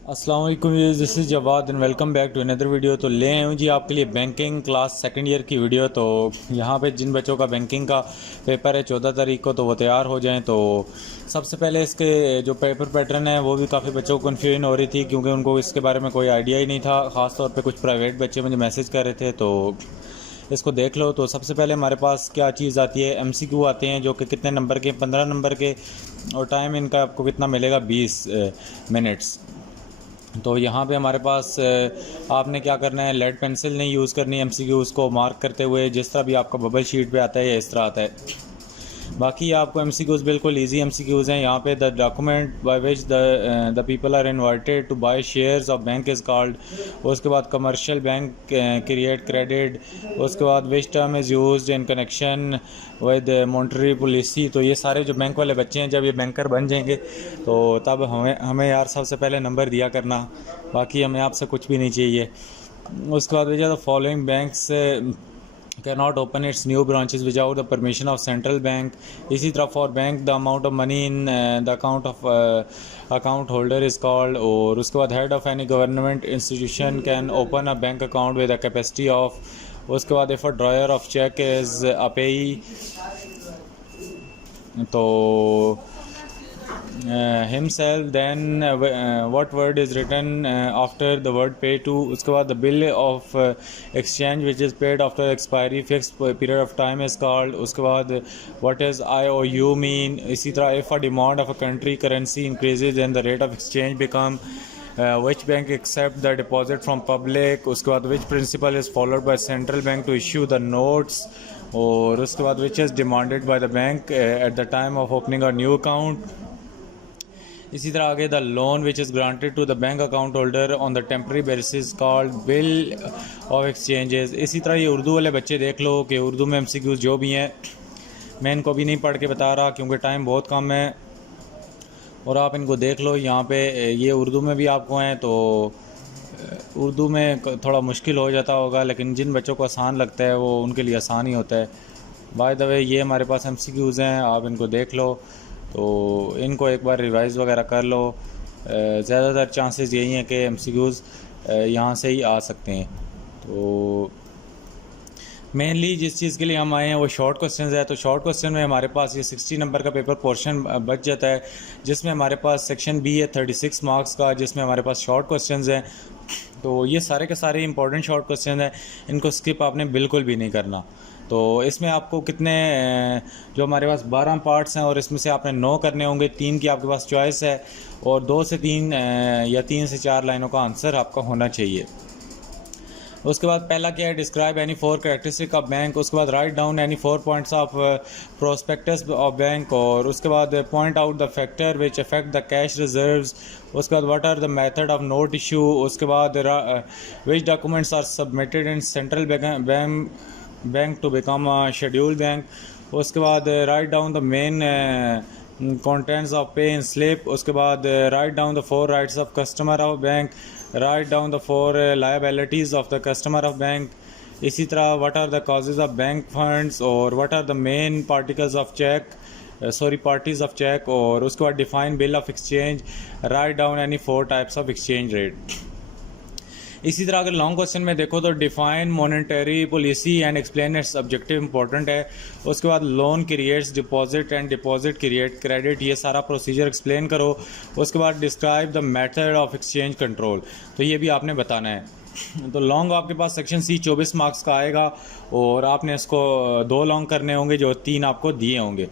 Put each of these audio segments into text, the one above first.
अस्सलाम वालेकुम, this is Jawad and welcome back to another video. तो ले आए हूँ जी आपके लिए बैंकिंग क्लास सेकंड ईयर की वीडियो। तो यहाँ पे जिन बच्चों का बैंकिंग का पेपर है 14 तारीख को, तो वो तैयार हो जाएं। तो सबसे पहले इसके जो पेपर पैटर्न है वो भी काफ़ी बच्चों को कन्फ्यूजन हो रही थी, क्योंकि उनको इसके बारे में कोई आइडिया ही नहीं था। ख़ास तौर पे कुछ प्राइवेट बच्चे मुझे मैसेज कर रहे थे, तो इसको देख लो। तो सबसे पहले हमारे पास क्या चीज़ आती है, एमसीक्यू आते हैं, जो कि कितने नंबर के, 15 नंबर के, और टाइम इनका आपको कितना मिलेगा, 20 मिनट्स। तो यहाँ पे हमारे पास आपने क्या करना है, लेड पेंसिल नहीं यूज़ करनी है एमसीक्यूज़ को मार्क करते हुए, जिस तरह भी आपका बबल शीट पे आता है या इस तरह आता है। बाकी आपको एमसीक्यूज़ बिल्कुल इजी एमसीक्यूज़ हैं। यहाँ पे the document by which the people are invited to buy shares of bank is called. उसके बाद कमर्शियल बैंक क्रिएट क्रेडिट। उसके बाद which term is used in connection with monetary policy. तो ये सारे जो बैंक वाले बच्चे हैं, जब ये बैंकर बन जाएंगे तो तब हमें हमें यार सबसे पहले नंबर दिया करना, बाकी हमें आपसे कुछ भी नहीं चाहिए। उसके बाद the following banks cannot open its new branches without the permission of central bank। इसी तरह for bank the amount of money in the account of account holder is called। और उसके बाद head of any government institution can open a bank account with a capacity of। उसके बाद if a drawer of check is a payee, तो himself, then what word is written after the word pay to। उसके बाद the bill of exchange which is paid after expiry fixed period of time is called। उसके बाद what is IOU mean। इसी तरह if a demand of a country currency increases then the rate of exchange become which bank accept the deposit from public। उसके बाद which principle is followed by central bank to issue the notes। और उसके बाद which is demanded by the bank at the time of opening a new account। इसी तरह आगे the loan which is granted to the bank account holder on the temporary basis called bill of exchanges. इसी तरह ये उर्दू वाले बच्चे देख लो कि उर्दू में एमसीक्यूज़ जो भी हैं, मैं इनको भी नहीं पढ़ के बता रहा क्योंकि टाइम बहुत कम है, और आप इनको देख लो। यहाँ पे ये उर्दू में भी आपको हैं, तो उर्दू में थोड़ा मुश्किल हो जाता होगा, लेकिन जिन बच्चों को आसान लगता है वो उनके लिए आसान ही होता है। बाय द वे ये हमारे पास एमसीक्यूज़ हैं, आप इनको देख लो, तो इनको एक बार रिवाइज़ वगैरह कर लो। ज़्यादातर चांसेस यही हैं कि एमसीक्यूज़ यहाँ से ही आ सकते हैं। तो मेनली जिस चीज़ के लिए हम आए हैं वो शॉर्ट क्वेश्चंस है। तो शॉर्ट क्वेश्चन में हमारे पास ये 60 नंबर का पेपर पोर्शन बच जाता है, जिसमें हमारे पास सेक्शन बी है 36 मार्क्स का, जिसमें हमारे पास शॉर्ट क्वेश्चंस हैं। तो ये सारे के सारे इंपॉर्टेंट शॉर्ट क्वेश्चन हैं, इनको स्किप आपने बिल्कुल भी नहीं करना। तो इसमें आपको कितने जो हमारे पास 12 पार्ट्स हैं, और इसमें से आपने 9 करने होंगे, 3 की आपके पास चॉइस है, और 2 से 3 या 3 से 4 लाइनों का आंसर आपका होना चाहिए। उसके बाद पहला क्या है, describe any 4 characteristic of bank. उसके बाद write down any 4 points of prospectus of bank. और उसके बाद point out the factor which affect the cash reserves. उसके बाद what are the method of note issue. उसके बाद which documents are submitted in central bank to become a scheduled bank. उसके बाद write down the main contents of pay in slip। उसके बाद write down the 4 rights of customer of bank। write down the 4 liabilities of the customer of bank। इसी तरह what are the causes of bank funds, और what are the main particles of check parties of check। और उसके बाद define bill of exchange। write down any 4 types of exchange rate। इसी तरह अगर long question में देखो तो define monetary policy and explain it's objective important है। उसके बाद loan creates deposit and deposit create credit, ये सारा प्रोसीजर एक्सप्लेन करो। उसके बाद describe the method of exchange control, तो ये भी आपने बताना है। तो लॉन्ग आपके पास सेक्शन सी 24 मार्क्स का आएगा, और आपने इसको 2 लॉन्ग करने होंगे जो 3 आपको दिए होंगे।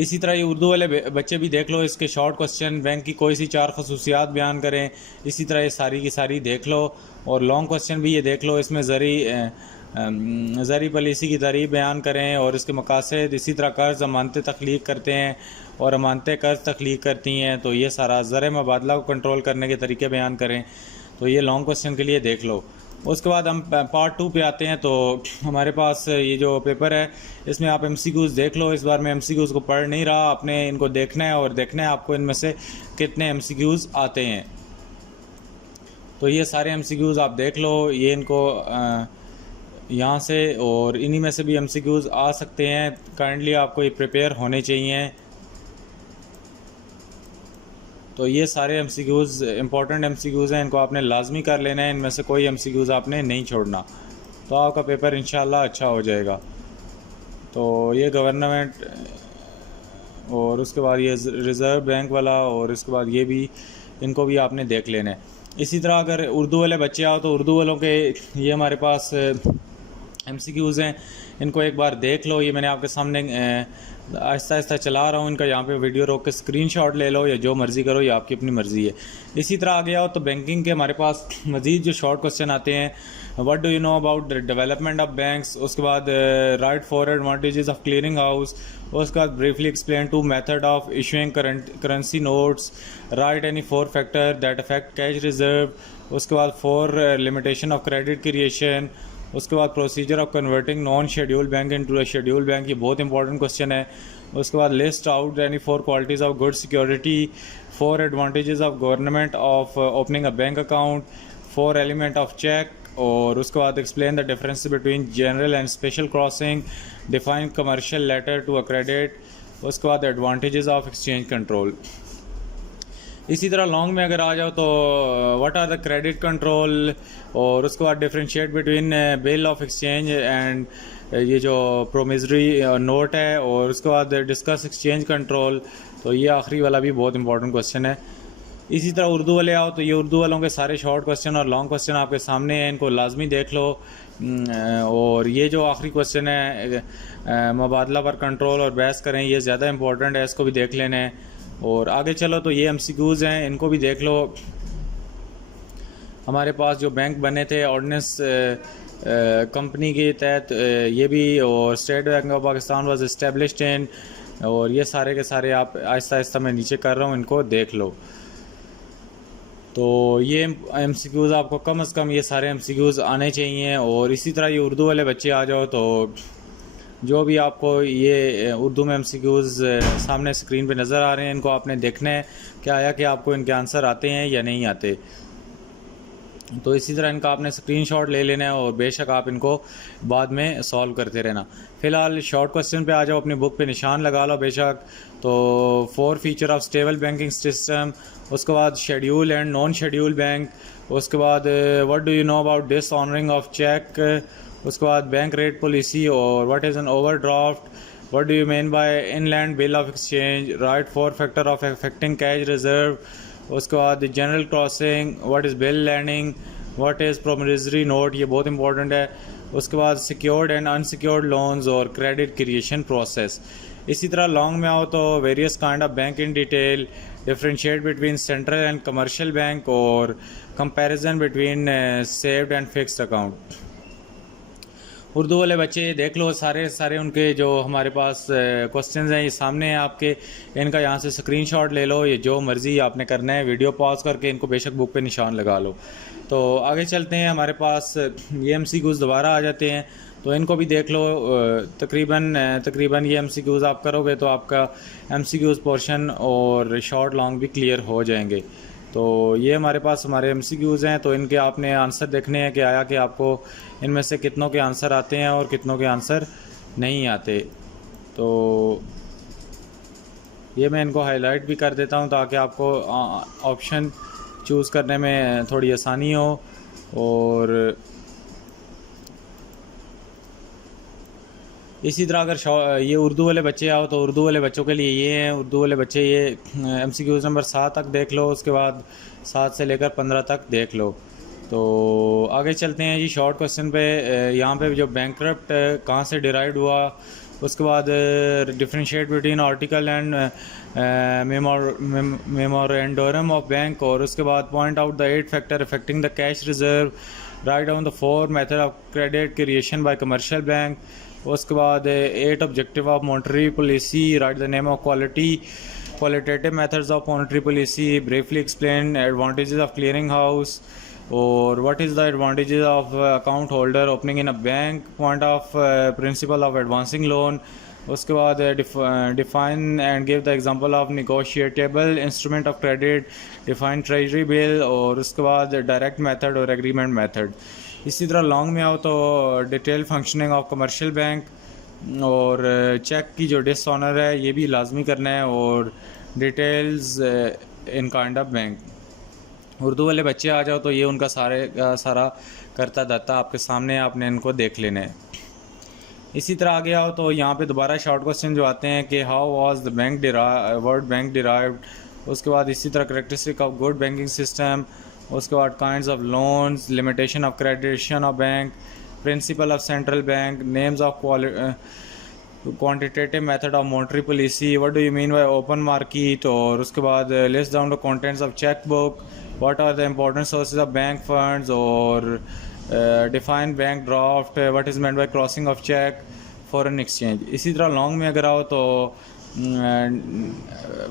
इसी तरह ये उर्दू वाले बच्चे भी देख लो, इसके शॉर्ट क्वेश्चन, बैंक की कोई सी 4 खसूसियात बयान करें। इसी तरह ये सारी की सारी देख लो, और लॉन्ग क्वेश्चन भी ये देख लो, इसमें ज़री पॉलिसी की तारीफ बयान करें और इसके मकासद। इसी तरह कर्ज़ अमानतें तख्लीक करते हैं और अमानतें कर्ज़ तख्लीक करती हैं, तो ये सारा ज़र मबादला को कंट्रोल करने के तरीके बयान करें। तो ये लॉन्ग क्वेश्चन के लिए देख लो। उसके बाद हम पार्ट 2 पे आते हैं। तो हमारे पास ये जो पेपर है इसमें आप एमसीक्यूज़ देख लो। इस बार मैं एमसीक्यूज़ को पढ़ नहीं रहा, आपने इनको देखना है और देखना है आपको इनमें से कितने एमसीक्यूज़ आते हैं। तो ये सारे एमसीक्यूज़ आप देख लो, ये इनको यहाँ से और इन्हीं में से भी एमसीक्यूज़ आ सकते हैं। काइंडली आपको ये प्रिपेयर होने चाहिए। तो ये सारे MCQs इंपॉर्टेंट MCQs हैं, इनको आपने लाजमी कर लेना है, इनमें से कोई MCQs आपने नहीं छोड़ना, तो आपका पेपर इंशाल्लाह अच्छा हो जाएगा। तो ये गवर्नमेंट और उसके बाद ये रिज़र्व बैंक वाला और उसके बाद ये भी, इनको भी आपने देख लेना है। इसी तरह अगर उर्दू वाले बच्चे आओ तो उर्दू वालों के ये हमारे पास MCQs हैं, इनको एक बार देख लो। ये मैंने आपके सामने आहिस्ता आहिस्ता चला रहा हूँ, इनका यहाँ पे वीडियो रोक के स्क्रीनशॉट ले लो या जो मर्ज़ी करो, ये आपकी अपनी मर्ज़ी है। इसी तरह आगे आओ तो बैंकिंग के हमारे पास मज़ीद जो शॉर्ट क्वेश्चन आते हैं, what do you know about the development of banks, उसके बाद write four advantages of clearing house, उसके बाद briefly explain two method of issuing currency notes, write any 4 factor that affect cash reserve, उसके बाद 4 limitation of credit creation, उसके बाद procedure of converting non schedule bank into a schedule bank, ये बहुत important question है। उसके बाद list out any 4 qualities of good security, 4 advantages of government of opening a bank account, 4 element of cheque, और उसके बाद explain the difference between general and special crossing, define commercial letter to a credit, उसके बाद advantages of exchange control. इसी तरह long में अगर आ जाओ तो what are the credit control, और उसके बाद differentiate between bill of exchange and ये जो प्रोमिसरी नोट है, और उसके बाद डिस्कस एक्सचेंज कंट्रोल। तो ये आखिरी वाला भी बहुत इंपॉर्टेंट क्वेश्चन है। इसी तरह उर्दू वाले आओ तो ये उर्दू वालों के सारे शॉर्ट क्वेश्चन और लॉन्ग क्वेश्चन आपके सामने हैं, इनको लाजमी देख लो। और ये जो आखिरी क्वेश्चन है मुबादला पर कंट्रोल और बहस करें, ये ज़्यादा इंपॉर्टेंट है, इसको भी देख लेना है। और आगे चलो तो ये MCQs हैं, इनको भी देख लो। हमारे पास जो बैंक बने थे ऑर्डिनेंस कंपनी के तहत, ये भी, और state bank of Pakistan was established in, और ये सारे के सारे आप आहिस्ता आहिस्ता मैं नीचे कर रहा हूँ, इनको देख लो। तो ये MCQs आपको कम से कम ये सारे MCQs आने चाहिए। और इसी तरह ये उर्दू वाले बच्चे आ जाओ तो जो भी आपको ये उर्दू में MCQs सामने स्क्रीन पे नज़र आ रहे हैं, इनको आपने देखना है क्या आया कि आपको इनके आंसर आते हैं या नहीं आते। तो इसी तरह इनका आपने स्क्रीनशॉट ले लेना है और बेशक आप इनको बाद में सॉल्व करते रहना। फ़िलहाल शॉर्ट क्वेश्चन पे आ जाओ, अपनी बुक पे निशान लगा लो बेशक। तो 4 feature of stable banking system, उसके बाद schedule and non schedule bank, उसके बाद what do you know about dishonouring of cheque, उसके बाद बैंक रेट पॉलिसी, और what is an overdraft, what do you mean by inland bill of exchange, write 4 factor of affecting cash reserve, उसके बाद general crossing, what is bill landing, what is promissory note, ये बहुत important है। उसके बाद secured and unsecured loans और credit creation process. इसी तरह लॉन्ग में आओ तो various kind of bank in detail, differentiate between central and commercial bank, और comparison between saved and fixed account. Urdu वाले बच्चे देख लो, सारे उनके जो हमारे पास क्वेश्चंस हैं ये सामने हैं आपके, इनका यहाँ से स्क्रीनशॉट ले लो, ये जो मर्ज़ी आपने करना है, वीडियो पॉज करके इनको बेशक बुक पे निशान लगा लो। तो आगे चलते हैं, हमारे पास ये MCQs दोबारा आ जाते हैं, तो इनको भी देख लो। तकरीबन ये MCQs आप करोगे तो आपका MCQs पोर्शन और शॉर्ट लॉन्ग भी क्लियर हो जाएंगे। तो ये हमारे पास हमारे MCQs हैं, तो इनके आपने आंसर देखने हैं कि आया कि आपको इनमें से कितनों के आंसर आते हैं और कितनों के आंसर नहीं आते। तो ये मैं इनको हाईलाइट भी कर देता हूँ ताकि आपको ऑप्शन चूज़ करने में थोड़ी आसानी हो। और इसी तरह अगर ये उर्दू वाले बच्चे आओ तो उर्दू वाले बच्चों के लिए ये हैं, उर्दू वाले बच्चे ये MCQs नंबर 7 तक देख लो, उसके बाद 7 से लेकर 15 तक देख लो। तो आगे चलते हैं जी शॉर्ट क्वेश्चन पे। यहाँ पे जो बैंकरप्ट कहाँ से डिराइव हुआ, उसके बाद differentiate between article and memorandum of bank, और उसके बाद point out the 8 factor affecting the cash reserve, write down the 4 method of credit creation by commercial bank, उसके बाद 8 objective of monetary policy, write the name of qualitative methods of monetary policy, briefly explain advantages of clearing house, और what is the advantages of account holder opening in a bank, point of principal of advancing loan, उसके बाद define and give the example of negotiable instrument of credit, define treasury bill, और उसके बाद direct method और agreement method. इसी तरह long में आओ तो detail functioning of commercial bank, और चेक की जो डिसऑनर है ये भी लाजमी करना है, और details in kind of bank. Urdu वाले बच्चे आ जाओ तो ये उनका सारा करता धरता आपके सामने, आपने इनको देख लेना है। इसी तरह आगे आओ तो यहाँ पे दोबारा शॉर्ट क्वेश्चन जो आते हैं कि how was the bank word bank derived, उसके बाद इसी तरह characteristic of good banking system, उसके बाद kinds of loans, limitation of creditation of bank, principal of central bank, names of quantitative method of monetary policy, what do you mean by open market, और उसके बाद list down the contents of cheque book, what are the important sources of bank funds, और define bank draft, what is meant by crossing of cheque, foreign exchange. इसी तरह long में अगर आओ तो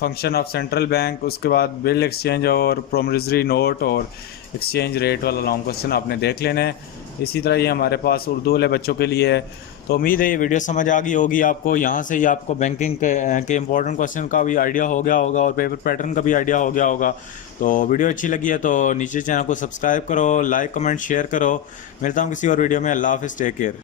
फंक्शन ऑफ सेंट्रल बैंक, उसके बाद bill exchange और प्रोमिसरी नोट और एक्सचेंज रेट वाला लॉन्ग क्वेश्चन आपने देख लेना है। इसी तरह ये हमारे पास उर्दू वाले बच्चों के लिए है। तो उम्मीद है ये वीडियो समझ आ गई होगी आपको। यहाँ से ही आपको बैंकिंग के इंपॉर्टेंट क्वेश्चन का भी आइडिया हो गया होगा और पेपर पैटर्न का भी आइडिया हो गया होगा। तो वीडियो अच्छी लगी है तो नीचे चैनल को सब्सक्राइब करो, लाइक कमेंट शेयर करो। मिलता हूँ किसी और वीडियो में। अल्लाह हाफिज़, टेक केयर।